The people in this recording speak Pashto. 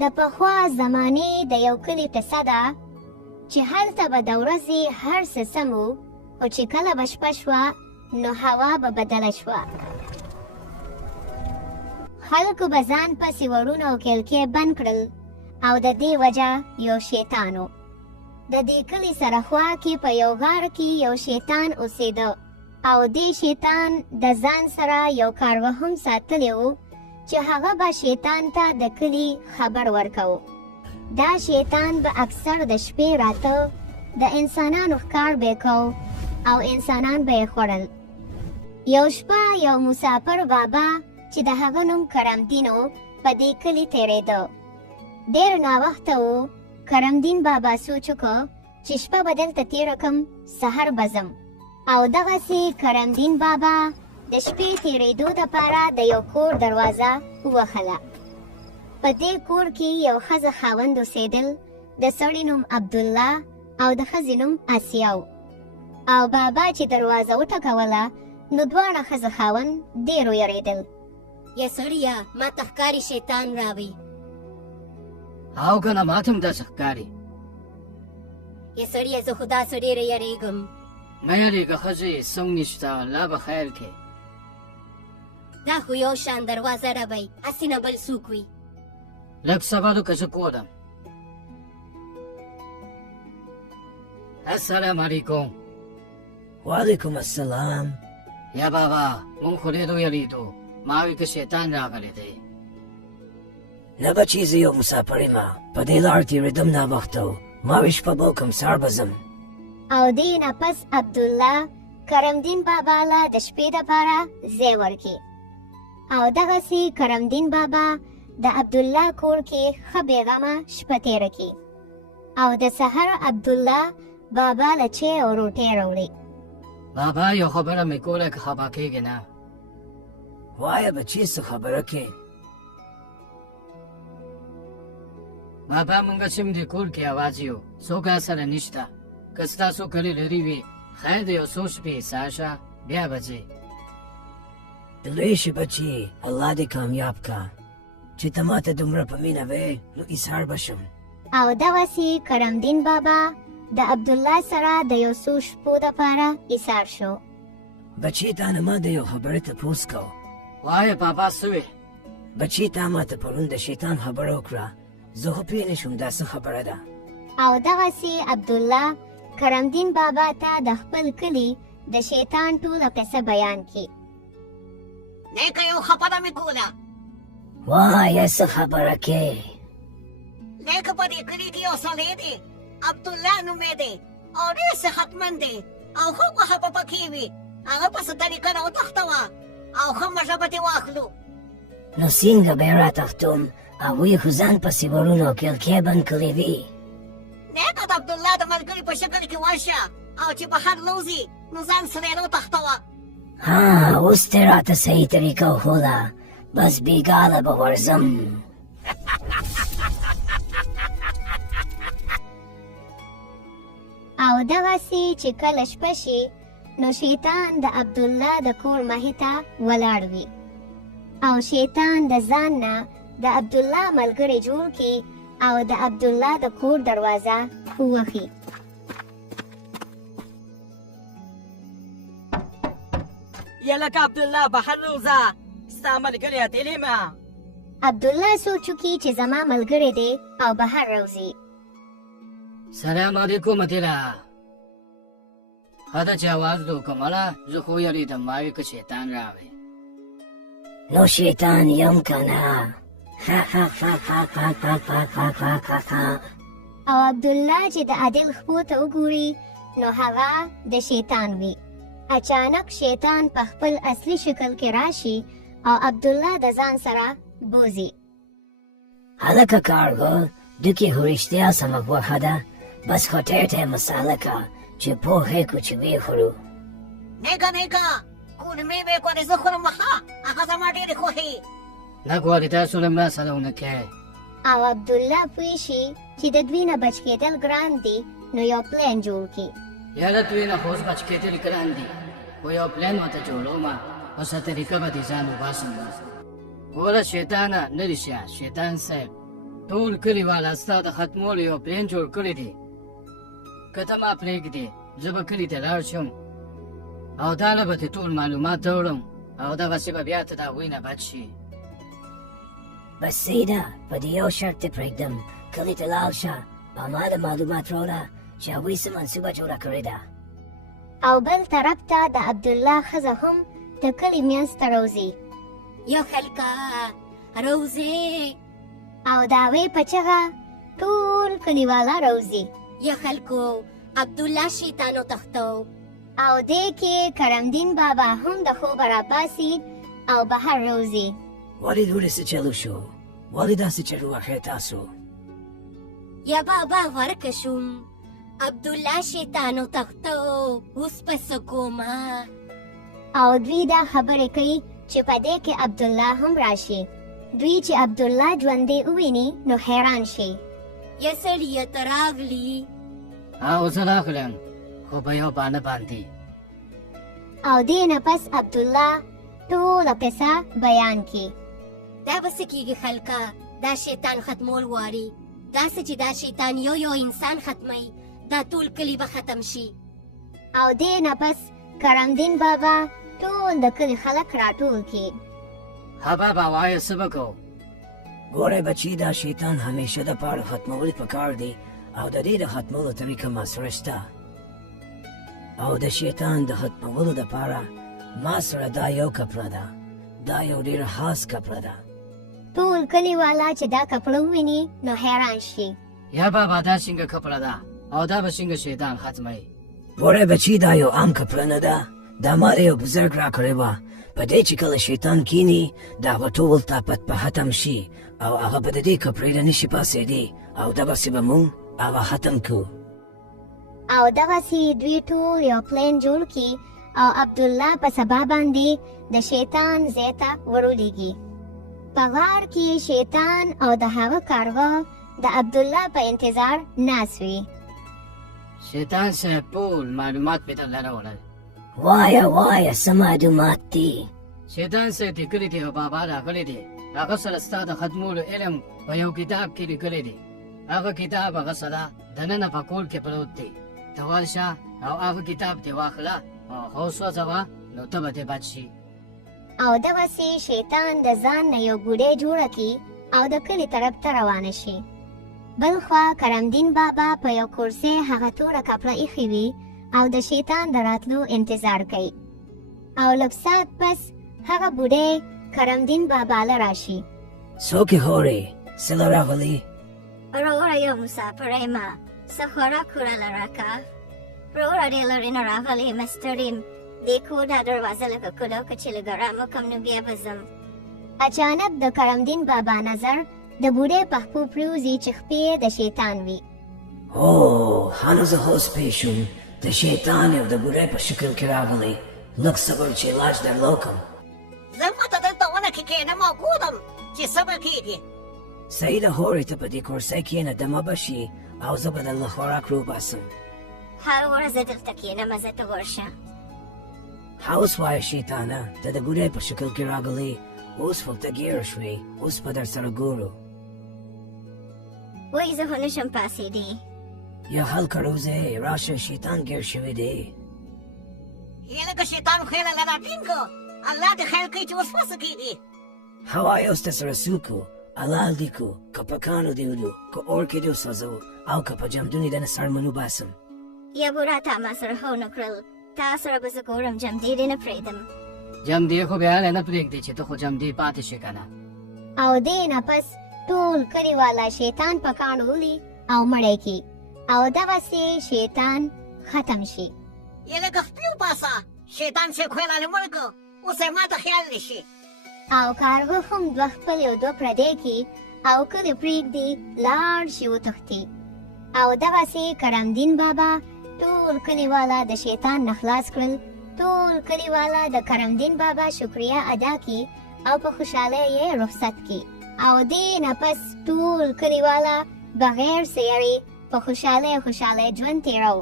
د پخوا زمانې د یو کلي قصه ده چې هلته به د ورځې هر څه سم و، خو چې کله به شپه شوه نو هوا به بدله شوه. خلکو به ځان پسې وړونه او کلکې بند کړل او د دې وجه یو شیطان و. د دې کلي سره خوا کې په یو غار کې یو شیطان اوسېده او دې شیطان د ځان سره یو کاروه هم ساتلی و چې هغه به شیطان ته د کلي خبر ورکو. دا شیطان به اکثر د شپې راته د انسانانو ښکار به کو او انسانان به یې خوړل. یو شپه یو مسافر بابا چې د هغه نوم کرمدین و په دې کلي تېرېده. ډېر ناوخته و. کرمدین بابا سوچ وکړ چې شپه به دلته تېره کړم، سحر به ځم. او دغسې کرمدین بابا د شپې تېرېدو دپاره د یو کور دروازه ووهله. په دې کور کې یو ښځه خاوند اوسېدل، د سړي نوم عبدالله او د ښځې نوم اسیا و. او بابا چې دروازه وټکوله نو دواړه ښځه خاوند ډېر ویرېدل. یا سړیه ما ته ښکاري شیطان راوي. او که نه ما ته هم داسې ښکاري. یا سړیه زه خو داسې ډېره یېرېږم. مه یېرېږه ښځې، څه نشته، الله به خیر کړي. دا خو یو شان دروازه ربی، هسې نه بل څوک وي. لږ صبر وکړه زه کودم. السلام علیکم. وعلیکم السلام. یا بابا مونږ خو ډېر ویرېدو، ما وی که شیطان راغلی دی. نه بچې زه یو مسافر یم، په دې لار تېرېدم ناوخته و، ما وی شپه به وکړم سهار به ځم. او دې نه پس عبدالله کرمدین بابا له د شپې دپاره ځای ورکړي. او دغسې کرمدین بابا د عبدالله کور کې ښه بېغمه شپه تېره کړي. او د سحر عبدالله بابا له چای او روټۍ راوړي. بابا یو خبره مې کوله که خفه کېږې نه. وایه بچې څه خبره کې؟ بابا مونږ چې دې کور کې اواز یو څوک سره نشته. که ستاسو کلی لرې وي خیر د یو څو شپې ساه شه بیا به ځې. لوی شي بچې، الله دې کامیاب کا. چې ته ماته دومره په مینه وې نو ایثار به شم. او دغسې کرمدین بابا د عبدالله سره د یو څو شپو دپاره ایثار شو. بچې تا نه ما د یو خبرې تپوس کو. وایه بابا څه وې؟ بچې تا ماته پرون د شیطان خبره وکړه، زه خو پوه نه شوم دا څه خبره ده. او دغسې عبدالله کرمدین بابا ته د خپل کلي د شیطان ټوله قصه بیان کړي. نیکه یو خبره مې کوله. وایه څه خبره کې؟ نیکه په دې کلي کې یو سړی دی، عبدالله نومې دی او ډېر صحتمند دی او ښه غوښه به پکې وي. هغه په څه طریقه راوتښتوه او ښه مژه به دې واخلو. نو څنګه به یې راتښتوم؟ هغوی خو ځان پسې ورونه او کلکې بند کړې وي. نیکه د عبدالله د ملګري په شکل کې ورشه او چې بهر لوځي نو ځان سره یې راوتښتوه. ها اوس دې راته صحیح طریقه وښوده، بس بېګاله به ورځم. او دغسې چې کله شپه شي نو شیطان د عبدالله د کور مخې ته ولاړ وي او شیطان د ځان نه د عبدالله ملګری جوړ کړي او د عبدالله د کور دروازه ووهي. یا لکه عبدالله بهر روزه ستا ملګری اتلې ما. عبدالله سوچ وکړي چې زما ملګری دی او بهر روځي. سلام علیکم اتیلا. ښه ده چې اواز دې وکړم مړه، زه خو یېرېدم ما وی که شیطان راغی. نو شیطان یم که نه؟ او عبدالله چې د عادل خپو ته وګوري نو هغه د شیطان وي. اچانک شیطان په خپل اصلي شکل کې راشي او عبدالله د ځان سره بوزي. هلکه کارګو دوی خو رښتیا سمه غوښه ده، بس خو ټیټه مساله که چې پوهې کړو چې ویې خورو. نیکه کوم مېوې کولی زه خورم ښه، هغه زما ډېرې خوښې. نه غواړې تاسو له ملا سره ونه کوې. او عبدالله پوه شي چې د دوی نه بچ کېدل ګران دي نو یو پلان جوړ کړي. یاره دوی نه خو اوس بچ کېدل ګران دي، خو یو پلان ورته جوړومه په څه طریقه به دې ځان وباسم. ګوره شیطانه لرې شه، شیطان صاحب ټول کلیواله ستا د ختمولو یو پلان جوړ کړی دی که ته ما پرېږدې زه به کلي ته لاړ شم او دا له به ترې ټول معلومات راوړم او دغسې به بیا ته د هغوی نه بد شي بس سیده په دې یو شرط دې پرېږدم کلي ته لاړ شه او ما د معلومات راوړه چې هغوی څه منصوبه جوړه کړې ده او بل طرف ته د عبدالله ښځه هم د کلي منځ ته راوځي یا خلکه روزې او د هغې په چغه ټول کلیواله راوځي یا خلکو عبدالله شیطان وتښتو او دې کې کرمدین بابا هم د خوبه راباسي او بهر راوځي ولې دولسې چلو شو ولې داسې چلو واخې تاسو یا بابا غرقه شوم عبدالله شیطان وتښتو اوس په څه کومه او دوی دا خبرې کوي چې په دې کې عبدالله هم راشي دوی چې عبدالله ژوندی وویني نو حیران شي یا سړیه ته راغلي او زه راغلم خو په یو بانه باندې او دې نه پس عبدالله ټوله قصه بیان کی دا به څه کېږي خلکه دا شیطان ختمول غواړي داسې چې دا شیطان یو انسان ختموي دا ټول کلی به ختم شي او دې نه پس کرمدین بابا ټول د کلي خلک راټول کی ها بابا وایه څه به کوو ګوره بچي دا شیطان همیشه د پاره ختمول پکار دی او د دې د ختمولو طریقه ما سره شته او د شیطان د ختمولو دپاره ما سره دا یو کپړه ده دا یو ډېره خاص کپړه ده ټول کلیواله چې دا کپړه وویني نو حیران شي یا بابا دا څنګه کپړه ده او دا به څنګه شیطان ختموي ګوره بچي دا یو عام کپړه نه ده دا ما د یو بزرګ راکړې وه په دې چې کله شیطان کیني د هغه ټول طاقت به ختم شي او هغه به د دې کپړې نه نشي پاڅېدی او دغسې به مونږ هغه ختم کړو او دغسې دوی ټول یو پلان جوړ کی او عبدالله په سبا باندې د شیطان ځای ته ورولېږي په غار کې شیطان او د هغه کارغه د عبدالله په انتظار ناست وي شیطان صاحب ټول معلومات مې درله راوړل وایه څه معلومات دي شیطان صاحب د کلي کې یو بابا راغلی دی هغه سره ستا د ختمولو علم په یو کتاب کې لیکلی دی هغه کتاب هغه سره دننه په کور کې پروت دی ته ورشه او هغه کتاب دې واخله او ښه وسوځوه نو ته به دې بچ شي او دغسې شیطان د ځان نه یو ګوډۍ جوړه کړي او د کلي طرف ته روانه شي بل خوا کرمدین بابا په یو کرسۍ هغه توره کپړه ایښې وي او د شیطان د راتلو انتظار کوي او لږ ساعت پس هغه بوډۍ کرمدین بابا له راشي څوک یې هورې څه له راغلي وروره یو مسافر یم څه خوراک وراله راکه وروره ډېر لرې نه راغلی یم ستړی یم دې کور دا دروازه لکه کلو که چې لږ ارام وکړم نو بیا به ځم اچانک د کرمدین بابا نظر د بوډۍ په خپو پرېوځي چې خپې یې د شیطان وي او هنو زه اوس پوه شوم د شیطان یو د بوډۍ په شکل کې راغلی لږ صبر چې علاج درلو کړم زه ماته دلته ونه کې کښېنم او ګورم چې څه به کېږي صحیح ده هورې ته په دې کورسۍ کښېنه دمه به شي او زه به درله خوراک روباسم هر ورځ دلته کښېنم زه ته ورشه ها اوس وایه شیطانه ته د بوډۍ په شکل کې راغلی اوس ورته ګیره شوې اوس به در سره ګورو وایي زه خو نشم پاڅېدی یا هلکه روزې راشه شیطان ګیر شوی دی یې لکه شیطان خیله له راټینګ کړو الله دې خیر کوي چې اوس به څه کېږي هوا یې اوس درسره سوکو حلال دي کو که په کانو دې ودو که اور کې دې وسوځو او که په جمدون یې دنه سړمنو باسم یا بوډا تا ما سره ښه ونه کړل تا سره به زه ګورم جمدې دې نه پرېږدم جمدې خو بیا هله نه پرېږدي چې ته خو جمدې پاتې شي که نه او دې نه پس ټول کلیواله شیطان په کاڼو ولي او مړی کی او دغسې شیطان ختم شي یې لکه خپې وباسه شیطان چې خیله له مړ کړو اوس یې ما ته خیال نه شي او کارغه هم دوه خپل یو دوه پردی کی او کلی پرېږدي لاړ شي وتښتي او دغسې کرمدین بابا ټول کلیواله د شیطان نه خلاص کړل ټول کلیواله د کرمدین بابا شکریه ادا کی او په خوشحالۍ یې رخصت کی او دې نه پس ټول کلیواله بغیر سیارې په خوشحالۍ ژوند تېرو